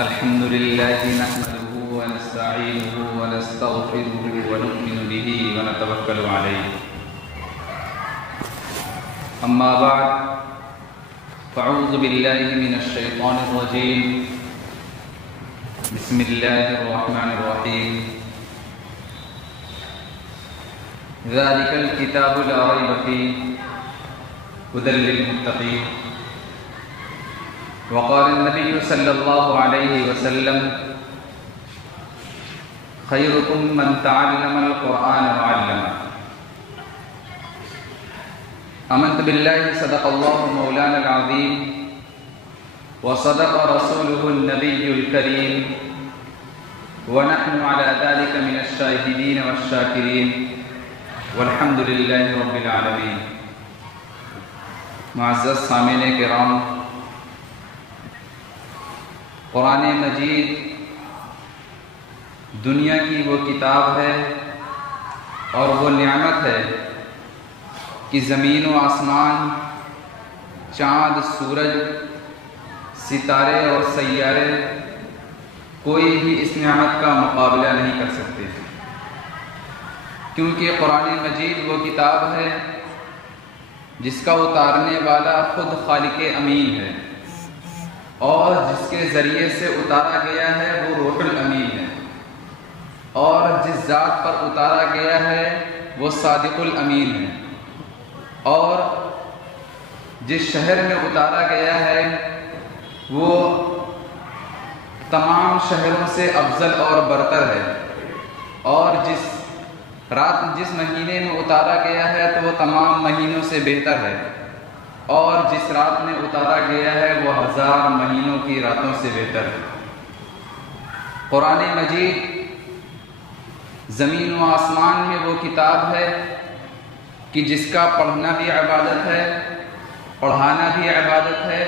الحمد لله نحمده ونستعينه ونستغفره ونؤمن به ونتوكل عليه. أما بعد فأعوذ بالله من الشيطان الرجيم. بسم الله الرحمن الرحيم. ذلك الكتاب لا ريب فيه هدى للمتقين. وقال النبي صلى الله عليه وسلم خيركم من تعلم القرآن وعلمه. آمنت بالله صدق الله مولانا العظيم وصدق رسوله النبي الكريم ونحن على ذلك من الشاهدين والشاكرين والحمد لله رب العالمين. معزز سامعین کرام، قرآن مجید دنیا کی وہ کتاب ہے اور وہ نعمت ہے کہ زمین و آسمان، چاند، سورج، ستارے اور سیارے کوئی بھی اس نعمت کا مقابلہ نہیں کر سکتے، کیونکہ قرآن مجید وہ کتاب ہے جس کا اتارنے والا خود خالق امین ہے، اور جس کے ذریعے سے اتارا گیا ہے وہ روح الامین ہے، اور جس ذات پر اتارا گیا ہے وہ صادق الامین ہے، اور جس شہر میں اتارا گیا ہے وہ تمام شہروں سے افضل اور برتر ہے، اور جس مہینے میں اتارا گیا ہے تو وہ تمام مہینوں سے بہتر ہے، اور جس رات میں اتارا گیا ہے وہ 1000 مہینوں کی راتوں سے بہتر ہے. قرآن مجید زمین و آسمان میں وہ کتاب ہے کہ جس کا پڑھنا بھی عبادت ہے، پڑھانا بھی عبادت ہے،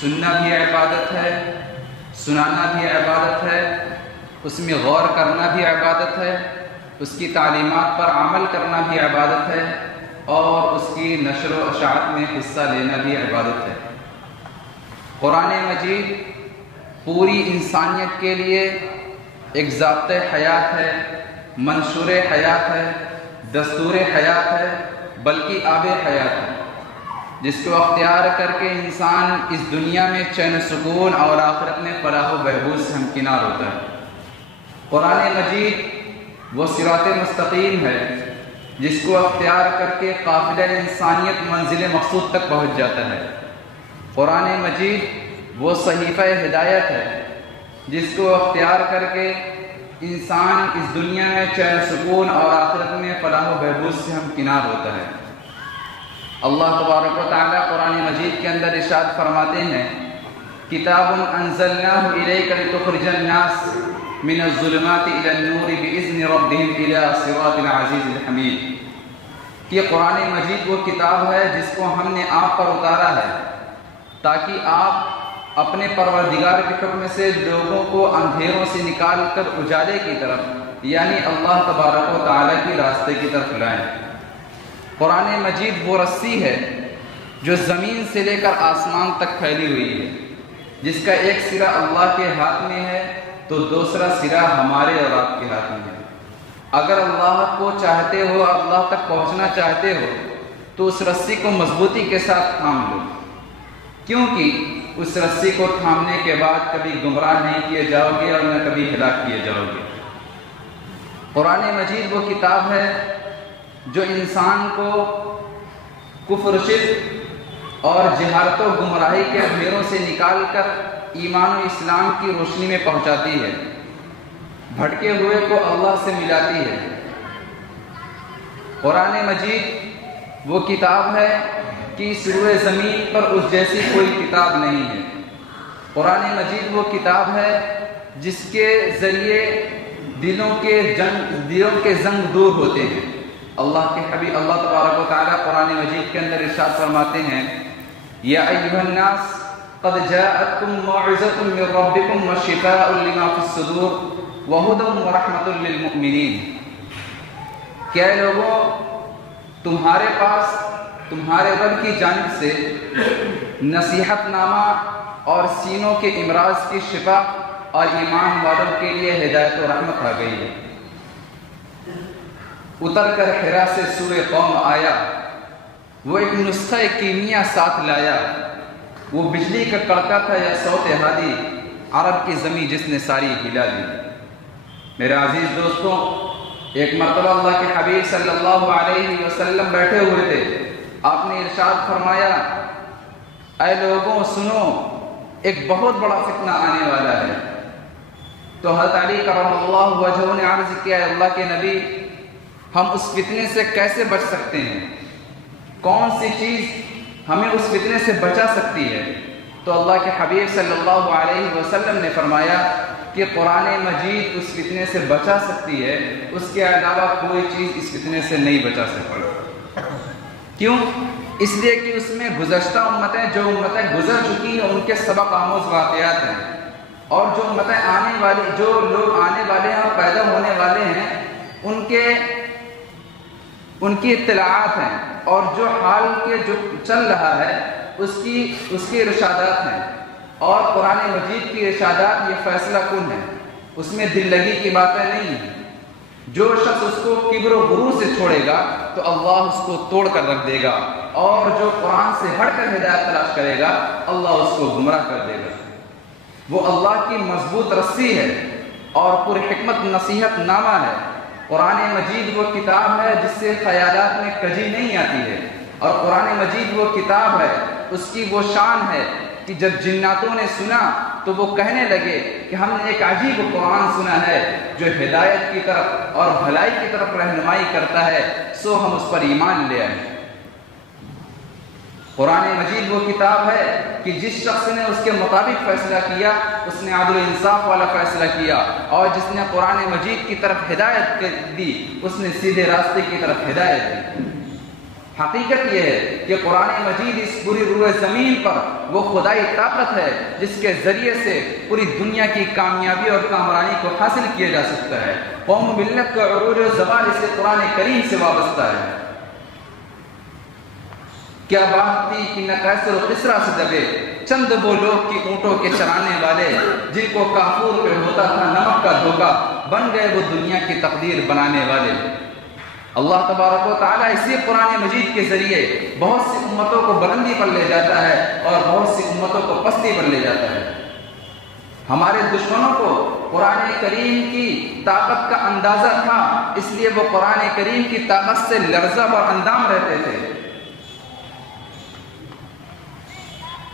سننا بھی عبادت ہے، سنانا بھی عبادت ہے، اس میں غور کرنا بھی عبادت ہے، اس کی تعلیمات پر عمل کرنا بھی عبادت ہے، اور اس کی نشر و اشاعت میں حصہ لینا بھی عبادت ہے. قرآن مجید پوری انسانیت کے لیے ایک ضابطۂ حیات ہے، منشور حیات ہے، دستور حیات ہے، بلکہ آب حیات ہے، جس کو اختیار کر کے انسان اس دنیا میں چین و سکون اور آخرت میں فلاح و بہبود سے ہمکنار ہوتا ہے. قرآن مجید وہ صراط مستقیم ہے جس کو اختیار کر کے قافلہ انسانیت منزل مقصود تک پہنچ جاتا ہے. قرآن مجید وہ صحیفہ ہدایت ہے جس کو اختیار کر کے انسان اس دنیا میں چین سکون اور آخرت میں فلاح و بہبود سے ہمکنار ہوتا ہے. اللہ تبارک و تعالیٰ قرآن مجید کے اندر ارشاد فرماتے ہیں کتاب انزلناہ الیک لتخرج الناس من الظلمات الى النور باذن ربهم الى صراط العزیز الحمید. کہ قرآن مجید وہ کتاب ہے جس کو ہم نے آپ پر اتارا ہے تاکہ آپ اپنے پروردگار کے حکم سے لوگوں کو اندھیروں سے نکال کر اجالے کی طرف، یعنی اللہ تبارک و تعالیٰ کی راستے کی طرف لائیں. قرآن مجید وہ رسی ہے جو زمین سے لے کر آسمان تک پھیلی ہوئی ہے، جس کا ایک سرا اللہ کے ہاتھ میں ہے تو دوسرا سرا ہمارے اور آپ کے ہاتھ میں ہے. اگر اللہ کو چاہتے ہو، اللہ تک پہنچنا چاہتے ہو تو اس رسی کو مضبوطی کے ساتھ تھام لو، کیونکہ اس رسی کو تھامنے کے بعد کبھی گمراہ نہیں کیے جاؤ گے اور نہ کبھی ہلاک کیے جاؤ گے. قرآن مجید وہ کتاب ہے جو انسان کو کفر، شرک اور جہالت و گمراہی کے اندھیروں سے نکال کر ایمان و اسلام کی روشنی میں پہنچاتی ہے، بھٹکے ہوئے کو اللہ سے ملاتی ہے. قرآن مجید وہ کتاب ہے کہ اس روئے زمین پر اس جیسی کوئی کتاب نہیں ہے. قرآن مجید وہ کتاب ہے جس کے ذریعے دلوں کے زنگ دور ہوتے ہیں. اللہ کے حبیب اللہ تبارک و تعالیٰ قرآن مجید کے اندر ارشاد فرماتے ہیں یا ایھا الناس قد جاءتکم موعظۃ من ربکم وشفاء لما فی الصدور وہدی ورحمۃ للمؤمنین. کہ اے لوگوں، تمہارے پاس تمہارے رب کی جانب سے نصیحت نامہ اور سینوں کے امراض کی شفا اور ایمان والوں کے لیے ہدایت و رحمت آ گئی ہے۔ اتر کر حرا سے سورہ قوم آیا، وہ ایک نسخہ کیمیا ساتھ لایا، وہ بجلی کا کڑکا تھا یا صوت ہادی، عرب کی زمین جس نے ساری ہلا دی۔ میرے عزیز دوستوں، ایک مرتبہ اللہ کے حبیب صلی اللہ علیہ وسلم بیٹھے ہوئے تھے، آپ نے ارشاد فرمایا، اے لوگوں سنو، ایک بہت بڑا فتنہ آنے والا ہے۔ تو حضرت علی کرم اللہ وجہہ نے عرض کیا، اللہ کے نبی، ہم اس فتنے سے کیسے بچ سکتے ہیں؟ کون سی چیز ہمیں اس فتنے سے بچا سکتی ہے؟ تو اللہ کے حبیب صلی اللہ علیہ وسلم نے فرمایا کہ قرآن مجید اس فتنے سے بچا سکتی ہے، اس کے علاوہ کوئی چیز اس فتنے سے نہیں بچا سکتی۔ کیوں؟ اس لیے کہ اس میں گزشتہ امتیں، جو امتیں گزر چکی ہیں، ان کے سبق آموز واقعات ہیں، اور جو امتیں آنے والی، جو لوگ آنے والے ہیں اور پیدا ہونے والے ہیں، ان کی اطلاعات ہیں، اور جو حال کے جو چل رہا ہے اس کی ارشادات ہیں۔ اور قرآن مجید کی ارشادات یہ فیصلہ کن ہے، اس میں دل لگی کی باتیں نہیں ہیں۔ جو شخص اس کو کبر و غرور سے چھوڑے گا تو اللہ اس کو توڑ کر رکھ دے گا، اور جو قرآن سے ہٹ کر ہدایت تلاش کرے گا اللہ اس کو گمراہ کر دے گا۔ وہ اللہ کی مضبوط رسی ہے اور پر حکمت نصیحت نامہ ہے۔ قرآن مجید وہ کتاب ہے جس سے خیالات میں کجی نہیں آتی ہے، اور قرآن مجید وہ کتاب ہے، اس کی وہ شان ہے کہ جب جناتوں نے سنا تو وہ کہنے لگے کہ ہم نے ایک عجیب قرآن سنا ہے جو ہدایت کی طرف اور بھلائی کی طرف رہنمائی کرتا ہے، سو ہم اس پر ایمان لے آئے۔ قرآن مجید وہ کتاب ہے کہ جس شخص نے اس کے مطابق فیصلہ کیا اس نے عدل و انصاف والا فیصلہ کیا، اور جس نے قرآن مجید کی طرف ہدایت دی اس نے سیدھے راستے کی طرف ہدایت دی۔ حقیقت یہ ہے کہ قرآن مجید اس پوری روئے زمین پر وہ خدائی طاقت ہے جس کے ذریعے سے پوری دنیا کی کامیابی اور کامرانی کو حاصل کیا جا سکتا ہے۔ قوم و ملت کا عروج و زوال اس قرآن کریم سے وابستہ ہے۔ کیا بات تھی کہ نہ قیصر و کسریٰ سے دبے چند وہ لوگ کی اونٹوں کے چرانے والے، جن کو کافور پہ ہوتا تھا نمک کا دھوکا، بن گئے وہ دنیا کی تقدیر بنانے والے۔ اللہ تبارک و تعالیٰ اسی قرآن مجید کے ذریعے بہت سی امتوں کو بلندی پر لے جاتا ہے اور بہت سی امتوں کو پستی پر لے جاتا ہے۔ ہمارے دشمنوں کو قرآن کریم کی طاقت کا اندازہ تھا، اس لیے وہ قرآن کریم کی طاقت سے لرزہ اور اندام رہتے تھے۔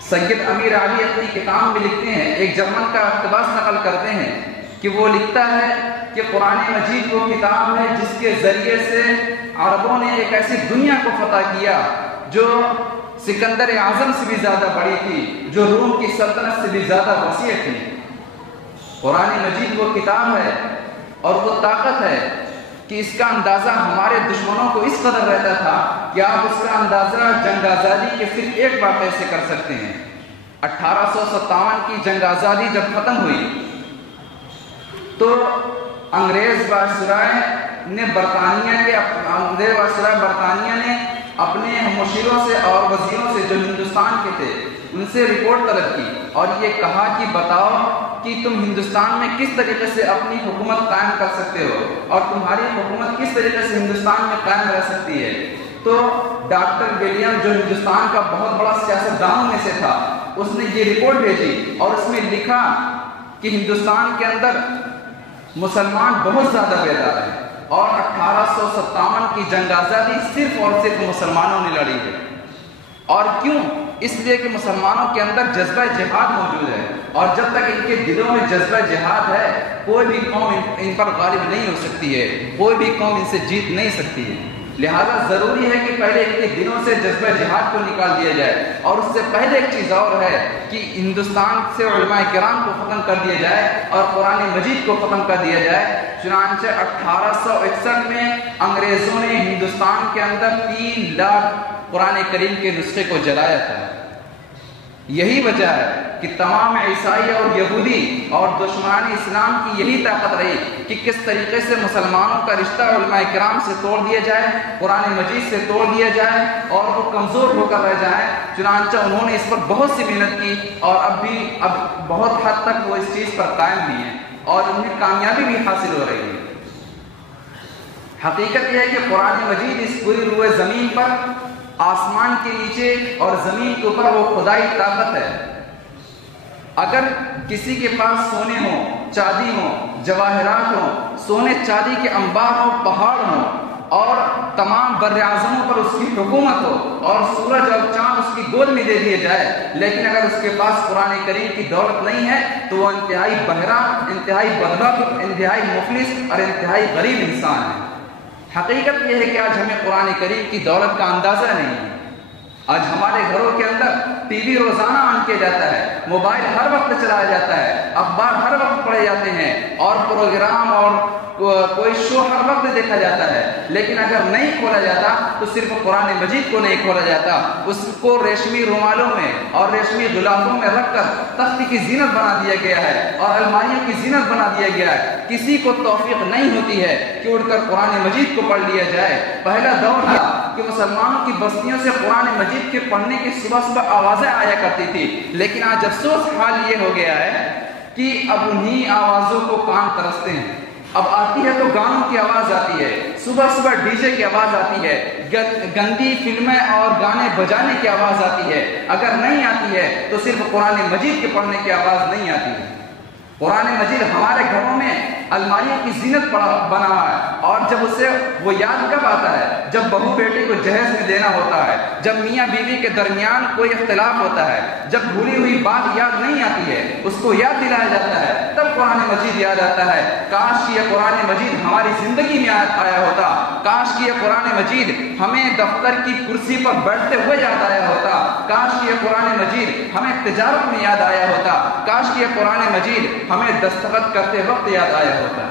سید امیر علی اپنی کتاب میں لکھتے ہیں، ایک جرمن کا اقتباس نقل کرتے ہیں کہ وہ لکھتا ہے کہ قرآن مجید وہ کتاب ہے جس کے ذریعے سے عربوں نے ایک ایسی دنیا کو فتح کیا جو سکندر اعظم سے بھی زیادہ بڑی تھی، جو روم کی سلطنت سے بھی زیادہ وسیع تھی۔ قرآن مجید وہ کتاب ہے اور وہ طاقت ہے کہ اس کا اندازہ ہمارے دشمنوں کو اس قدر رہتا تھا کہ آپ اس کا اندازہ جنگ آزادی کے صرف ایک واقعے سے کر سکتے ہیں۔ 1857 کی جنگ آزادی جب ختم ہوئی تو انگریز وائسرائے برطانیہ نے اپنے مشیروں سے اور وزیروں سے جو ہندوستان کے تھے ان سے رپورٹ طلب کی اور یہ کہا کہ بتاؤ کہ تم ہندوستان میں کس طریقے سے اپنی حکومت قائم کر سکتے ہو اور تمہاری حکومت کس طریقے سے ہندوستان میں قائم رہ سکتی ہے۔ تو ڈاکٹر ولیم جو ہندوستان کا بہت بڑا سیاستدانوں میں سے تھا، اس نے یہ رپورٹ بھیجی اور اس میں لکھا کہ ہندوستان کے اندر مسلمان بہت زیادہ بیدار ہیں اور 1857 کی جنگ آزادی صرف اور صرف مسلمانوں نے لڑی ہے۔ اور کیوں؟ اس لیے کہ مسلمانوں کے اندر جذبہ جہاد موجود ہے، اور جب تک ان کے دلوں میں جذبہ جہاد ہے کوئی بھی قوم ان پر غالب نہیں ہو سکتی ہے، کوئی بھی قوم ان سے جیت نہیں سکتی ہے۔ لہذا ضروری ہے کہ پہلے ان کے دلوں سے جذبہ جہاد کو نکال دیا جائے، اور اس سے پہلے ایک چیز اور ہے کہ ہندوستان سے علماء کرام کو ختم کر دیا جائے اور قرآن مجید کو ختم کر دیا جائے۔ چنانچہ 1861 میں انگریزوں نے ہندوستان کے اندر 3 لاکھ قرآن کریم کے نسخے کو جلایا تھا۔ یہی وجہ ہے کہ کہ تمام عیسائی اور یہودی اور دشمنان اسلام کی یہی طاقت رہی کہ کس طریقے سے مسلمانوں کا رشتہ علماء کرام سے توڑ دیا جائے، قرآن مجید سے توڑ دیا جائے اور وہ کمزور ہو کر رہ جائیں۔ چنانچہ انہوں نے اس پر بہت سی محنت کی اور اب بہت حد تک وہ اس چیز پر قائم بھی ہیں اور انہیں کامیابی بھی حاصل ہو رہی ہے۔ حقیقت یہ ہے کہ قرآن مجید اس پوری روئے زمین پر، آسمان کے نیچے اور زمین کے اوپر وہ خدائی طاقت ہے۔ اگر کسی کے پاس سونے ہوں، چاندی ہوں، جواہرات ہوں، سونے چاندی کے انبار ہوں، پہاڑ ہوں اور تمام بر اعظموں پر اس کی حکومت ہو اور سورج اور چاند اس کی گود میں دے دیے جائے، لیکن اگر اس کے پاس قرآن کریم کی دولت نہیں ہے تو وہ انتہائی بہرا، انتہائی بدبخت، انتہائی مفلس اور انتہائی غریب انسان ہے۔ حقیقت یہ ہے کہ آج ہمیں قرآن کریم کی دولت کا اندازہ نہیں ہے۔ آج ہمارے گھروں کے اندر ٹی وی روزانہ آن کیا جاتا ہے، موبائل ہر وقت چلایا جاتا ہے، اخبار ہر وقت پڑھے جاتے ہیں اور پروگرام اور کوئی شو ہر وقت دیکھا جاتا ہے، لیکن اگر نہیں کھولا جاتا تو صرف قرآن مجید کو نہیں کھولا جاتا، اس کو ریشمی رومالوں میں اور ریشمی غلافوں میں رکھ کر تخت کی زینت بنا دیا گیا ہے اور الماریوں کی زینت بنا دیا گیا ہے۔ کسی کو توفیق نہیں ہوتی ہے کہ اٹھ کر قرآن مجید کو پڑھ لیا جائے۔ پہلا دور تھا کہ مسلمانوں کی بستیوں سے قرآن مجید کے پڑھنے کی صبح صبح آوازیں آیا کرتی تھی، لیکن آج افسوس حال یہ ہو گیا ہے کہ اب انہی آوازوں کو کان ترستے ہیں۔ اب آتی ہے تو گانوں کی آواز آتی ہے، صبح صبح ڈی جے کی آواز آتی ہے، گندی فلمیں اور گانے بجانے کی آواز آتی ہے۔ اگر نہیں آتی ہے تو صرف قرآن مجید کے پڑھنے کی آواز نہیں آتی ہے۔ قرآن مجید ہمارے گھروں میں الماریوں کی زینت بنا ہوا ہے، اور جب اسے وہ یاد کب آتا ہے؟ جب بہو بیٹی کو جہیز میں دینا ہوتا ہے، جب میاں بیوی کے درمیان کوئی اختلاف ہوتا ہے، جب بھولی ہوئی بات یاد نہیں آتی ہے، اس کو یاد دلایا جاتا ہے، تب قرآن مجید یاد آتا ہے۔ کاش کہ یہ قرآن مجید ہماری زندگی میں آیا ہوتا، کاش کہ یہ قرآن مجید ہمیں دفتر کی کرسی پر بیٹھتے ہوئے یاد آیا ہوتا، کاش کہ یہ قرآن مجید ہمیں تجارت میں یاد آیا ہوتا، کاش کہ یہ قرآن مجید ہمیں دستخط کرتے وقت یاد آیا ہوتا۔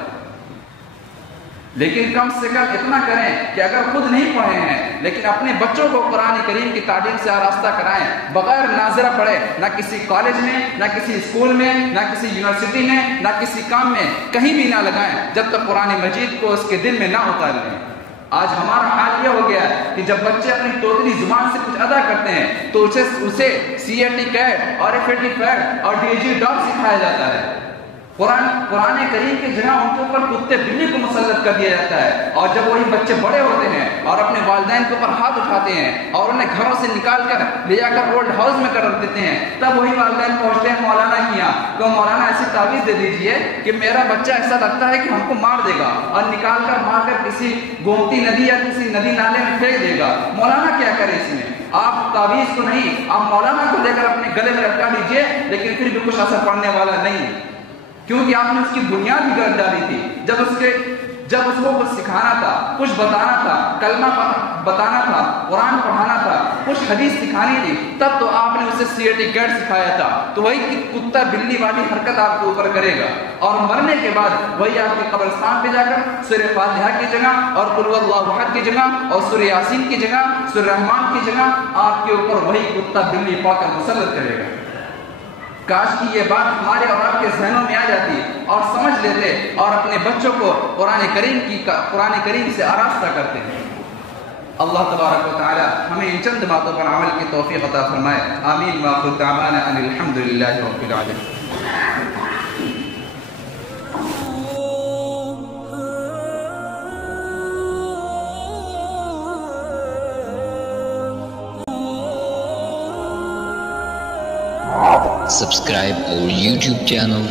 لیکن کم سے کم اتنا کریں کہ اگر خود نہیں پڑھے ہیں لیکن اپنے بچوں کو قرآن کریم کی تعلیم سے آراستہ کرائیں، بغیر ناظرہ پڑھے، نہ کسی کالج میں، نہ کسی اسکول میں، نہ کسی یونیورسٹی میں، نہ کسی کام میں کہیں بھی نہ لگائیں جب تک قرآن مجید کو اس کے دل میں نہ اتار لیں۔ آج ہمارا حال یہ ہو گیا ہے کہ جب بچے اپنی توتلی زبان سے کچھ ادا کرتے ہیں تو اسے CAT کیٹ اور FAT فیٹ اور DG ڈاگ سکھایا جاتا ہے۔ قرآن کریم کی جگہ ان کے اوپر کتے بلی کو مسلط کر دیا جاتا ہے، اور جب وہی بچے بڑے ہوتے ہیں اور اپنے والدین کے اوپر ہاتھ اٹھاتے ہیں اور انہیں گھروں سے نکال کر لے جا کر اولڈ ہاؤس میں کر دیتے ہیں، تب وہی والدین پہنچتے ہیں مولانا کیا کہ مولانا ایسی تعویذ دے دیجئے کہ میرا بچہ ایسا لگتا ہے کہ ہم کو مار دے گا اور نکال کر مار کر کسی گومتی ندی یا کسی ندی نالے میں پھینک دے گا۔ مولانا کیا کرے اس میں؟ آپ تعویذ کو نہیں، آپ مولانا کو لے کر اپنے گلے میں لٹکا دیجئے، لیکن پھر بھی کچھ اثر پڑنے والا نہیں، کیونکہ آپ نے اس کی بنیاد ہی غلط ڈالی تھی۔ جب اس کو کچھ سکھانا تھا، کچھ بتانا تھا، کلمہ بتانا تھا، قرآن پڑھانا تھا، کچھ حدیث سکھانی تھی، تب تو آپ نے اسے CAT کیٹ سکھایا تھا، تو وہی کتا بلی والی حرکت آپ کے اوپر کرے گا، اور مرنے کے بعد وہی آپ کے قبرستان پہ جا کر سورہ فاتحہ کی جگہ اور قل هو اللہ احد کی جگہ اور سورہ یاسین کی جگہ، سورہ رحمان کی جگہ آپ کے اوپر وہی کتا بلی پا کر مسلط کرے گا۔ کاش کی یہ بات ہمارے اور آپ کے ذہنوں میں آ جاتی اور سمجھ لیتے اور اپنے بچوں کو قرآن کریم سے آراستہ کرتے ہیں۔ اللہ تبارک و تعالی ہمیں ان چند باتوں پر عمل کی توفیق عطا فرمائے۔ آمین وآخر دعوانا ان الحمد للہ رب العالمین۔ Subscribe our YouTube channel